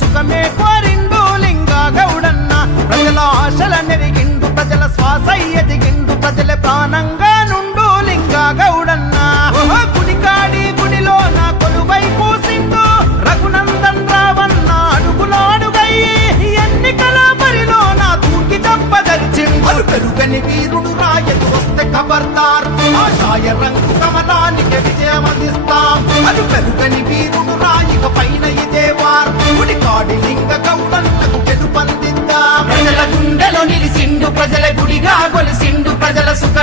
సుఖమే కోరిండు లింగా గౌడన్న. ప్రజల ఆశల నెరిగిండు ప్రజల శ్వాస ఎదిగిండు ప్రజల ప్రాణంగా నుండు లింగా గౌడన్న. గుడికాడి గుడిలో నా కొలువై పూసిండు రఘునందన్ రావన్న అడుగులో అడుగులాడుగై ఎన్నికల బరిలో నా తూకి దప్పదరిచిండు పెరుగని వీరుడు రాయదు వస్తే ఖబర్దార్ ఆశాయ రంగు కమలానికి విజయం అందిస్తాం. అది పెరుగని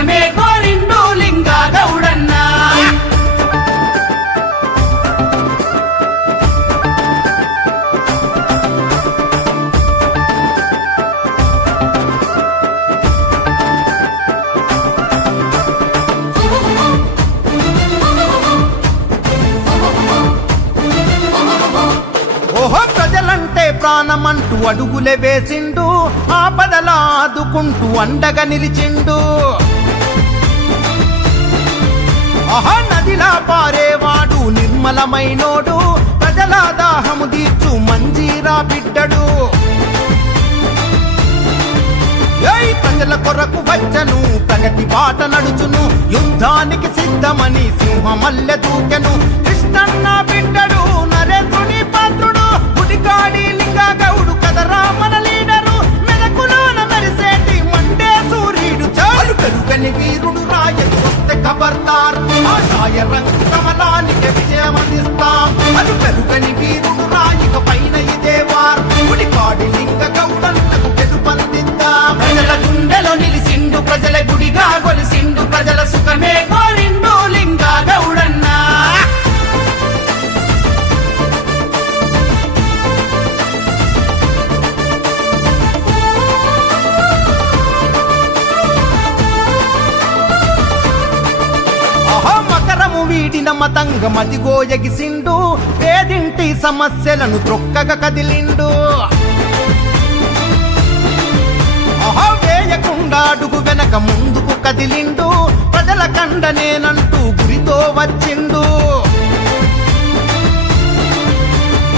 ప్రజల కోరిండు లింగా గౌడన్నా ఓహో ప్రజలంటే ప్రాణమంటూ అడుగులే వేసిండు ఆపదలా ఆదుకుంటూ అండగా నిలిచిండు. ఆహా నదిలా పారేవాడు నిర్మలమైనోడు. ప్రజల దాహము తీర్చు మంజీరా బిడ్డడు. ఏయ్ ప్రజల కొరకు వచ్చను ప్రగతి బాట నడుచును. యుద్ధానికి సిద్ధమని సింహమల్లె దూకెను. కృష్ణన్న బిడ్డడు నరేంద్రుని పాత్రుడు. గుడికాడి లింగా గౌడు ఆశాయ రంగు కమలానికి విజయం మకరము మతంగ మదిగో ఎగిసిండు పేదింటి సమస్యలను త్రొక్కగా కదిలిండు. వేయకుండా అడుగు వెనక ముందుకు కదిలిండు ప్రజల కండనేనంటూ గురితో వచ్చిండు.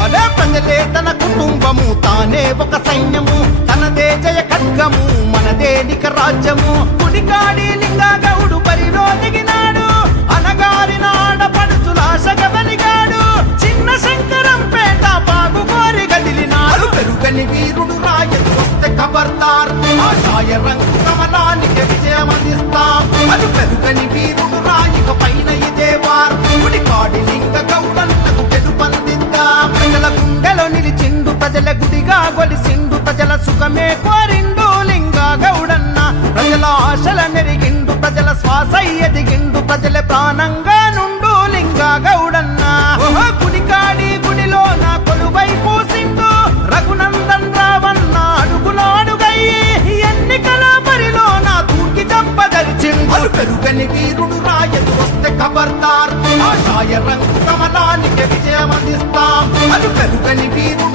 అదే ప్రజలే తన కుటుంబము తానే ఒక సైన్యము తనదే జయ ఖడ్గము మనదే నిక రాజ్యము. కుడికాడి లింగా గౌడు బరిలో అది పెరుగని వీరుడు రాయిక పైన ఇదే వార్. గుడికాడి లింగ గౌడన్నకు గెలుపందిద్దాం ప్రజల గుండెలో నిలిచిండు ప్రజల గుడిగా గొలిసిండు ప్రజల సుఖమే కోరిండు లింగ గౌడన్న. ప్రజల ఆశల నెరిగిండు ప్రజల శ్వాస ఎదిగిండు ప్రజల ప్రాణంగా నుండు లింగ గౌడన్న. గుడికాడి గుడికాడి ఎర్రం రంగు కమలానికి విజయం అందిస్తాం అది పెరుగని వీరు